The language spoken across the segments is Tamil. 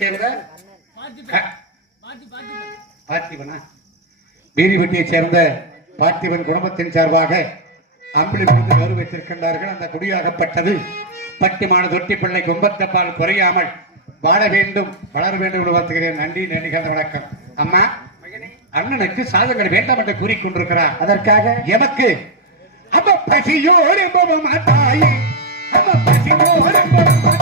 சேர்ந்த பார்த்திபனா. சேர்ந்த பார்த்திபன் குடும்பத்தின் சார்பாக அம்பளி விருது கௌரவித்திருக்கின்றார்கள். அந்த குடியாகப்பட்டது பட்டிமான தொட்டி பிள்ளை கும்பத்தப்பால் குறையாமல் வாழ வேண்டும் வளர வேண்டும் என்று வாழ்த்துகிறேன். நன்றி நன்றி கலந்த வணக்கம். அம்மா அண்ணனுக்கு சாதங்கள் வேண்டாம் என்று கூறிக்கொண்டிருக்கிறார் அதற்காக எமக்கு அம்ம பசியோடு மாட்டாயே அம்ம பசியோடு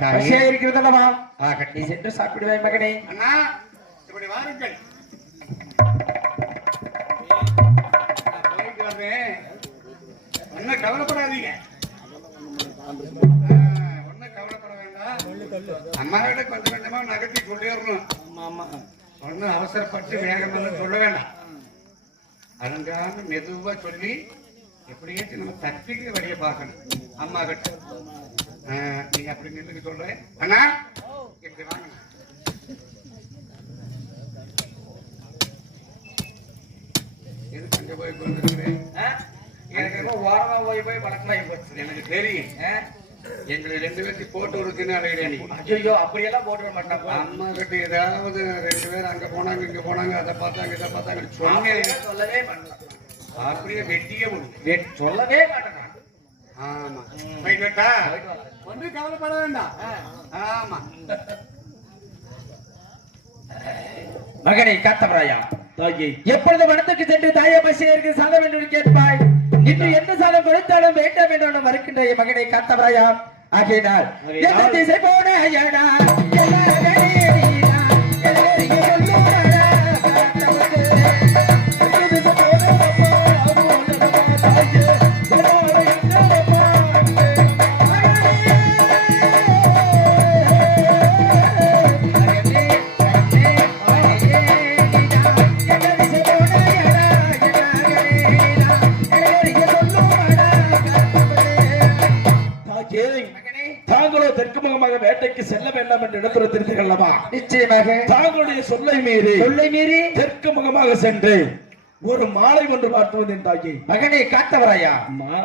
பசியா இருக்கிறது அல்லவா நீ ஆகட்டும் சென்று சாப்பிடுவாய் மகனே. அண்ணா இப்படி வாருங்கள். ஒண்ணும் கவலைப்படாதீங்க. ஒண்ணும் கவலைப்பட வேண்டாம். அம்மாவிட கொஞ்சம் கொஞ்சமா நகர்த்தி கொண்டே வரணும் ஒன்னும் அவசரப்பட்டு வேகமெல்லாம் சொல்ல வேண்டாம். அலங்காம மெதுவா சொல்லி எப்படியாச்சும் நம்ம தப்பிக்கிற வழியை பார்க்கணும். அம்மா கிட்ட. நீங்க அப்படி நின்றுக்கு சொல்றேன் அண்ணா இப்படி வாங்க. போய் கொண்டிருக்கிறேன் எனக்கு ஓரமா போய் போய் பழக்கமாகி போச்சு. எனக்கு தெரியும். எங்களை ரெண்டு பேர்த்தையும் போட்டு இருக்குன்னு அலைகிறேன் நீ. ஐயோ அப்படியெல்லாம் போட்டுட மாட்டான் அம்மா கிட்ட ஏதாவது ரெண்டு பேரும் அங்க போனாங்க இங்க போனாங்க அதை பார்த்தாங்க இதை பார்த்தாங்க சொன்னேன். சொல்லவே மாட்டான். அப்படியே வெட்டியே சொல்லவே ஆமா. ஒன்றும் கவலைப்பட வேண்டாம். ஆமா. மகனை காத்தவராயா எப்பொழுது மனத்துக்கு சென்று தாயை பசியருக்கு சாதம் என்று கேட்பாய்? இன்று எந்த சாதம் கொடுத்தாலும் வேண்டாம் என்று மறுக்கின்ற மகனை காத்தவராயா. ஆகையினால் எந்த திசை போன ஐயனா? அல்லவா நிச்சயமாக. தாங்களுடைய சொல்லை மீறி சொல்லை மீறி தெற்கு முகமாக சென்று ஒரு மாலை ஒன்று பார்த்து வந்தேன் தாக்கி மகனை காத்தவராயா.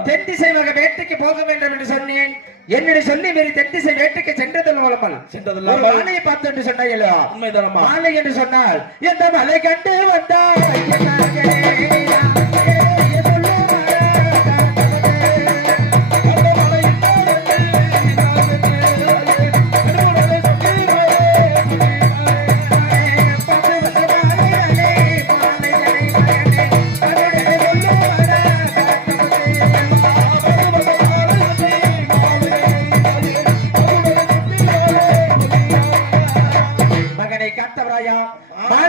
தென் திசையாக வேட்டைக்கு போக வேண்டும் என்று சொன்னேன். என்னுடைய சொல்லி மீறி தென் திசை வேட்டைக்கு சென்றதன் மூலமல். சென்றதெல்லாம் ஒரு மாலையை பார்த்து என்று சொன்னாயல்லோ உண்மைதானம்மா. மாலை என்று சொன்னால் எந்த மலை கண்டு வந்தாய்?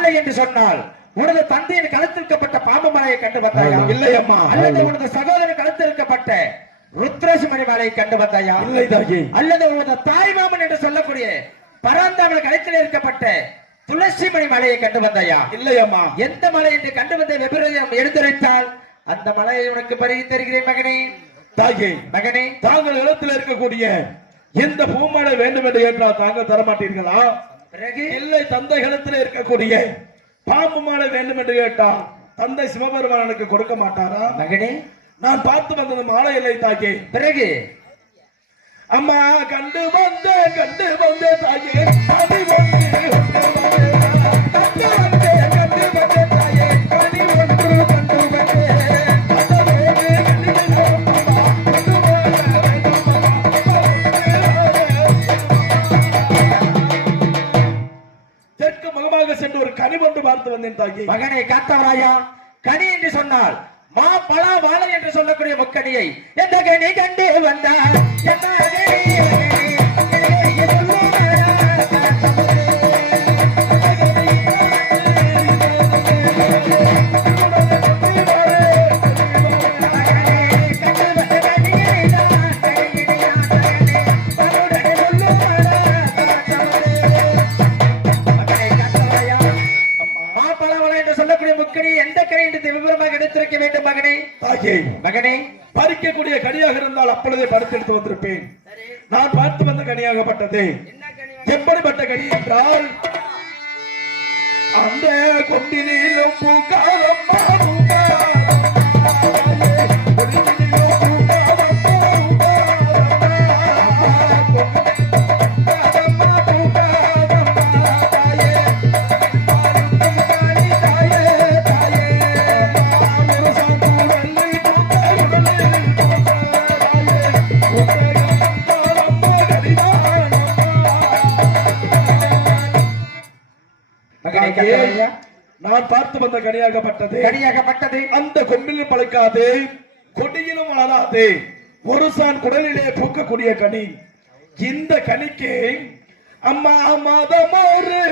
மாலை என்று சொன்னால் உனது தந்தையின் கழுத்திருக்கப்பட்ட பாம்பு மலையை கண்டு வந்தாயா? இல்லை அம்மா. அல்லது உனது சகோதரன் கழுத்திருக்கப்பட்ட ருத்ரசுமணி மலையை கண்டு வந்தாயா? இல்லை தாக்கி அல்லது உனது தாய் மாமன் என்று சொல்லக்கூடிய பராந்தாமல் கழுத்தில் இருக்கப்பட்ட துளசிமணி மலையை கண்டு வந்தாயா? இல்லை அம்மா. எந்த மலை என்று கண்டு வந்த விபரீதம் எடுத்துரைத்தால் அந்த மலையை உனக்கு பருகி தருகிறேன் மகனே. தாக்கி மகனே. தாங்கள் இடத்தில் இருக்கக்கூடிய எந்த பூமாலை வேண்டும் என்று கேட்டால் தாங்கள் தரமாட்டீர்களா? பிறகு இல்லை தந்தை இடத்தில் இருக்கக்கூடிய பாம்பு மாலை வேண்டும் என்று கேட்டால் தந்தை சிவபெருமானுக்கு கொடுக்க மாட்டாரா? மகனே. நான் பார்த்து வந்தது மாலை இல்லை தாக்கி பிறகு? அம்மா கண்டு வந்த கண்டு வந்த தாயே. மகனை காத்தவராயா கனி என்று சொன்னால் மா பலா வாழை என்று சொல்லக்கூடிய முக்கணியை எந்த கனி கண்டு வந்தார் கனியாகப்பட்டது நான் பார்த்து வந்த கனியாகப்பட்டது. கனியாகப்பட்டது. அந்த கொம்பிலும் பழுக்காது கொடியிலும் வளராது. ஒரு சான் குடலிலே பூக்கக்கூடிய கனி. இந்த கனிக்கு அம்மா மாதம் ஒரு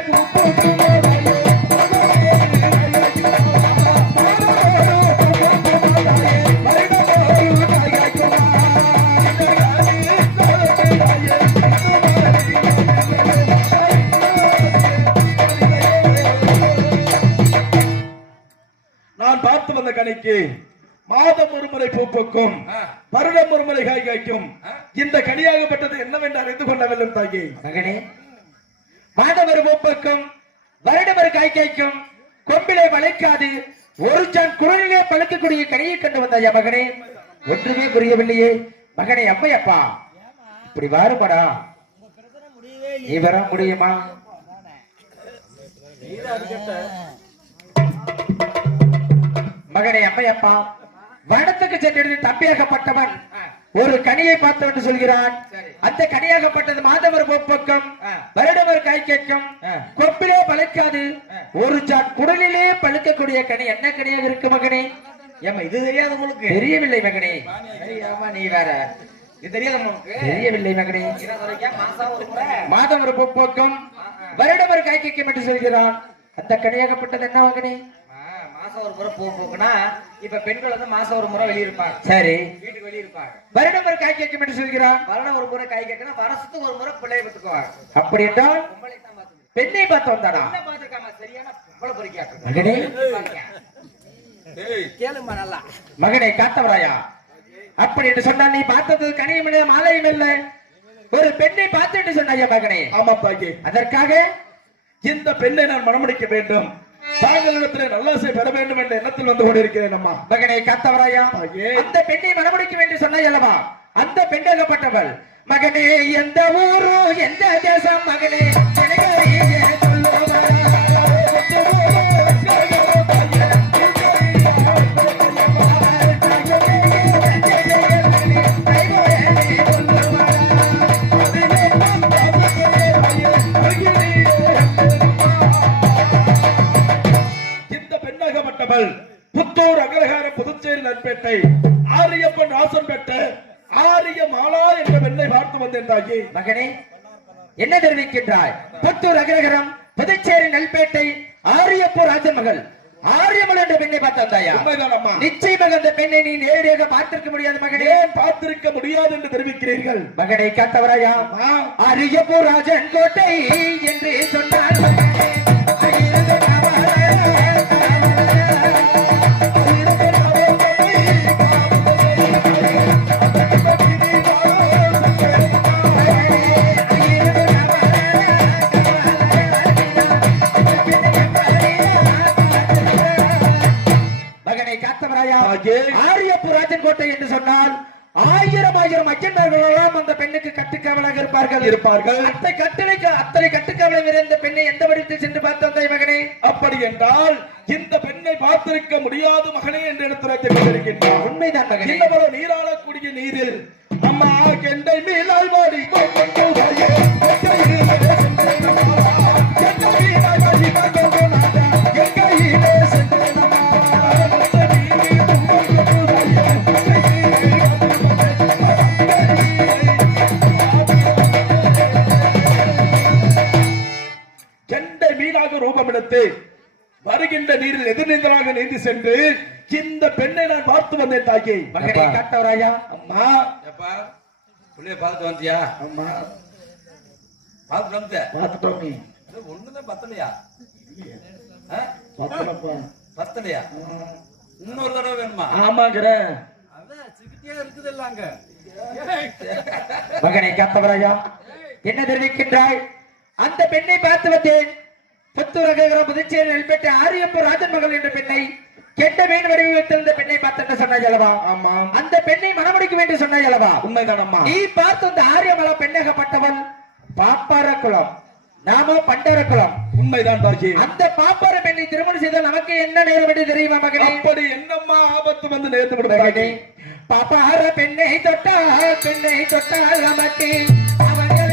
வந்த கனிக்கு மாதம் ஒரு முறை பூ பூக்கும் வருடம் ஒரு முறை காய் காய்க்கும். இந்த கனியாகப்பட்டது என்னவென்று அறிந்து கொள்ளவில்லை தாயே? மகனே. மாதம் ஒரு மூப்பக்கும் வருடம் ஒரு காய் காய்க்கும். கொம்பிலே வளைக்காது ஒரு சான் குரலிலே பழுக்கக்கூடிய கனியை கண்டு வந்தாயா மகனே? ஒன்றுமே புரியவில்லையே. மகனே அம்மையப்பா. இப்படி வாருப்படா நீ வர முடியுமா? மகனே அம்மையப்பா வனத்துக்கு சென்றிருந்து தம்பியாகப்பட்டவன் ஒரு கனியை பார்த்து என்று சொல்கிறான். அந்த கனியாகப்பட்டது மாதவர் பக்கம் வருடம் ஒரு காய் கேட்கும். கொப்பிலே பழுக்காது. ஒரு சான் குடலிலே பழுக்கக்கூடிய கனி என்ன கனியாக இருக்கு மகனே? ஏம்மா இது தெரியாது உங்களுக்கு? தெரியவில்லை மகனே. நீ வேற. இது தெரியாது உங்களுக்கு? தெரியவில்லை மகனே. மாதம் ஒரு பக்கம் வருடம் ஒரு காய் கேட்கும் என்று சொல்கிறான். அந்த கனியாகப்பட்டது என்ன மகனே? மாசம் ஒரு முறை பூ பூக்குனா இப்ப பெண்கள் வந்து மாசம் ஒரு முறை வெளிய இருப்பாங்க சரி. வீட்டுக்கு வெளிய இருப்பாங்க வருடம் ஒரு காய் கேட்கும் என்று சொல்கிறான் வருடம் ஒரு முறை கை கேட்கணும் வருஷத்துக்கு ஒரு முறை பிள்ளைய பெற்றுக்குவாங்க அப்படி என்றால் பெண்ணை பார்த்து பார்த்திருக்காங்க. சரியான பொம்பளை கேளுமா நல்லா. மகனை காத்தவராயா? அப்படி என்று சொன்னால் நீ பார்த்தது கனியும் இல்லை மாலையும் இல்லை. ஒரு பெண்ணை பார்த்து என்று சொன்னாயா மகனே? ஆமா தாயே அதற்காக இந்த பெண்ணை நான் மணமுடிக்க வேண்டும். தாங்களிடத்திலே நல்லாசை பெற வேண்டும் என்ற எண்ணத்தில் வந்து கொண்டிருக்கிறேன் அம்மா. மகனை காத்தவராயா. அந்த பெண்ணை மனமுடிக்கும் என்று சொன்னாய் அல்லவா? அந்த பெண்ணாகப்பட்டவள் மகனே எந்த ஊரு எந்த தேசம் மகனே எனக்கு மகனே. என்ன தெரிவிக்கின்றாய்? புத்தூர் அகிரகரம் புதுச்சேரி நெல்பேட்டை ஆரியப்பூர் ராஜமகள். ஆரியமல் என்ற பெண்ணை பார்த்து வந்தாயா உண்மைதான் அம்மா நிச்சயமாக அந்த பெண்ணை நீ நேரடியாக பார்த்திருக்க முடியாது மகனே. பார்த்திருக்க முடியாது என்று தெரிவிக்கிறீர்கள்? மகனை காத்தவராயா? ஆ, அரியப்பூர் ராஜன் கோட்டை என்று சொன்னார் காத்தவராயா? தாயே. ஆரியப்பூர் ராஜன் கோட்டை என்று சொன்னால் ஆயிரம் ஆயிரம் ஐயன்மார்களெல்லாம் அந்த பெண்ணுக்கு கட்டுக்காவலாக இருப்பார்கள். இருப்பார்கள். அத்தை கட்டளைக்கு அத்தனை கட்டுக்காவலை நிறைந்த பெண்ணை எந்த வடிவத்தில் சென்று பார்த்து வந்தாய் மகனே? அப்படி என்றால் இந்த பெண்ணை பார்த்திருக்க முடியாது மகனே என்று எடுத்துரைத்துக் கொண்டிருக்கின்றார் உண்மைதான் மகனே. இன்னவரோ நீராடக்கூடிய நீரில் அம்மா கெண்டை மீனாய் வாடி கொண்டு சென்று இந்த பெண்ணை நான் பார்த்து வந்தேன் தாயே. மகனை காத்தவராயா அம்மா. எப்பா புள்ளைய பார்த்துட்டு வந்தியா? அம்மா. பார்த்துட்டு வந்த பார்த்துட்டோம் நீ. ஒண்ணுதான் பத்தலையா? பத்தலையா? இன்னொரு தடவை வேணுமா? ஆமாங்கிற. மகனை காத்தவராயா என்ன தெரிவிக்கின்றாய்? அந்த பெண்ணை பார்த்து வந்தேன். புத்தூரகம் புதுச்சேரி நெல்பேட்டை ஆரியப்ப ராஜன் மகள் என்ற பெண்ணை கெட்ட மீன் வடிவத்திலிருந்த பெண்ணை பார்த்து சொன்னாய் அல்லவா? ஆமா. அந்த பெண்ணை மணமுடிக்க வேண்டும் சொன்னாய் அல்லவா? உண்மைதான் அம்மா நீ பார்த்த அந்த ஆரியமல பெண்ணகப்பட்டவன் பாப்பார குலம். நாமோ பண்டர குலம். உண்மைதான் தாயே அந்த பாப்பார பெண்ணை திருமணம் செய்தால் நமக்கு என்ன நேரம் என்று தெரியுமா மகனே? அப்படி என்னம்மா ஆபத்து வந்து நேர்ந்து விடுவாங்க பாப்பார பெண்ணை தொட்டால் பெண்ணை தொட்டால் நமக்கு அவர்கள்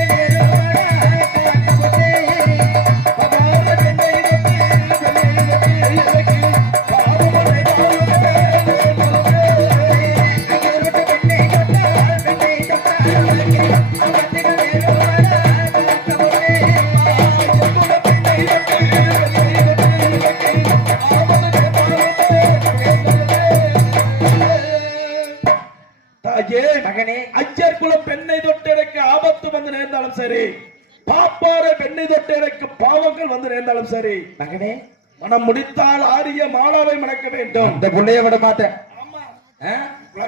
நேர்ந்தாலும் சரி பாப்பார பெண்ணை தொட்டு எனக்கு பாவங்கள் வந்து நேர்ந்தாலும் சரி மகனே மனம் முடித்தால் ஆரிய மாலாவை மணக்க வேண்டும். இந்த புள்ளைய விட மாட்டேன்.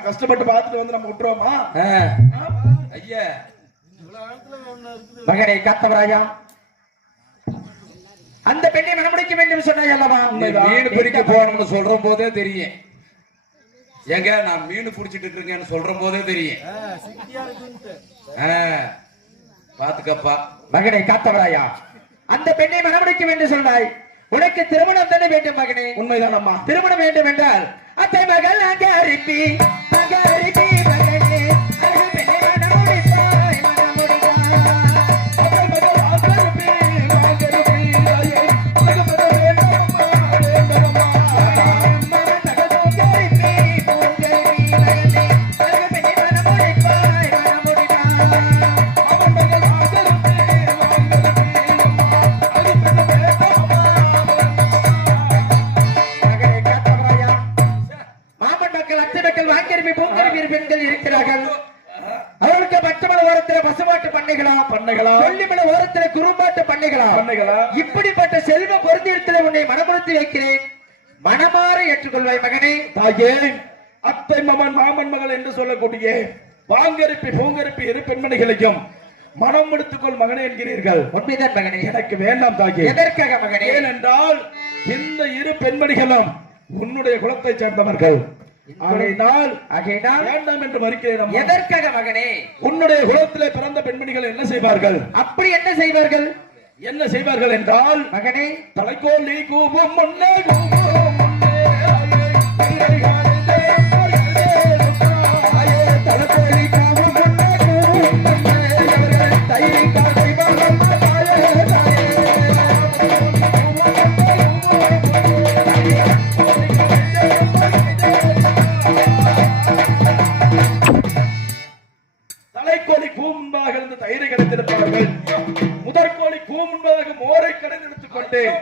கஷ்டப்பட்டு பார்த்துட்டு வந்து நம்ம விட்டுருவோமா? ஐயா. மகனை காத்தவராயா அந்த பெண்ணை மனமுடிக்க வேண்டும் சொன்னாய் அல்லவா? மீன் பிடிக்க போகணும்னு சொல்ற போதே தெரியும். ஏங்க நான் மீன் பிடிச்சிட்டு இருக்கேன்னு சொல்ற போதே தெரியும் பாத்துக்கப்பா. மகனை காத்தவராயா? அந்த பெண்ணை மனமுடிக்க வேண்டும் சொன்னாய். உனக்கு திருமணம் தானே வேண்டும் மகனே? உண்மைதான் அம்மா திருமணம் வேண்டும் என்றால் அத்தை மகள் அங்க அரிப்பி அங்க அரிப்பி இருக்கிறார்கள் அவர்களுக்கு பச்சைமல ஓரத்துல பசுமாட்டு பண்ணைகளா? பண்ணைகளா? கொல்லிமலை ஓரத்துல குறும்பாட்டு பண்ணைகளா? பண்ணைகளா? இப்படிப்பட்ட செல்வ பொருந்திடத்தில் உன்னை மனமுறுத்தி வைக்கிறேன். மனமாற ஏற்றுக்கொள்வாய் மகனே. தாயே அத்தை மகன் மாமன் மகள் என்று சொல்லக்கூடிய வாங்கரிப்பி பூங்கரிப்பி இரு பெண்மணிகளையும் மனம் எடுத்துக்கொள் மகனே என்கிறீர்கள். உண்மைதான் மகனே. எனக்கு வேண்டாம் தாயே எதற்காக மகனே? ஏனென்றால் இந்த இரு பெண்மணிகளும் உன்னுடைய குலத்தை சேர்ந்தவர்கள். வேண்டாம் என்று மறுக்கிறேன். எதற்காக மகனே? உன்னுடைய குலத்திலே பிறந்த பெண்மணிகள் என்ன செய்வார்கள்? அப்படி என்ன செய்வார்கள்? என்ன செய்வார்கள் என்றால் மகனே தலைக்கோல் நீ கூவும் முன்னே முன்னே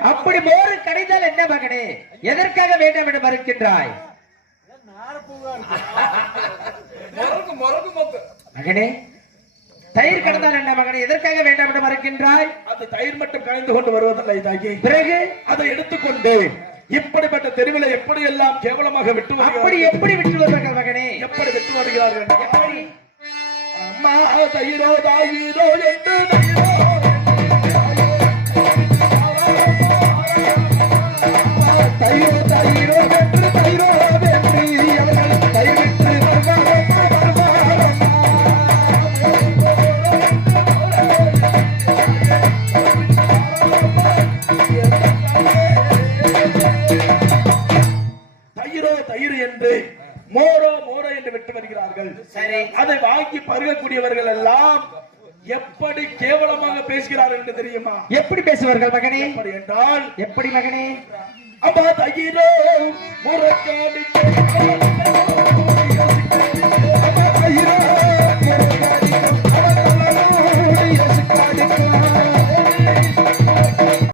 அப்படி மோரு கடைந்தால் என்ன மகனே எதற்காக வேண்டாம் என்று மறுக்கின்றாய் மகனே தயிர் கடந்தால் என்ன மகனே எதற்காக வேண்டாம் என்று மறுக்கின்றாய் அது தயிர் மட்டும் கலைந்து கொண்டு வருவதில்லை தாகி பிறகு அதை எடுத்துக்கொண்டு இப்படிப்பட்ட தெருவில் எப்படி எல்லாம் கேவலமாக விட்டு அப்படி எப்படி விட்டு வருவார்கள் மகனே எப்படி விட்டு வருகிறார்கள் எப்படி அம்மா தயிரோ தாயிரோ என்று தயிரோ மோரோ மோரோ என்று விட்டு வருகிறார்கள். சரி. அதை வாங்கி பருகக்கூடியவர்கள் எல்லாம் எப்படி கேவலமாக பேசுகிறார்கள் என்று தெரியுமா? எப்படி பேசுவார்கள் மகனே? என்றால் எப்படி மகனே? அம்மா தயிரோ முறக்காடி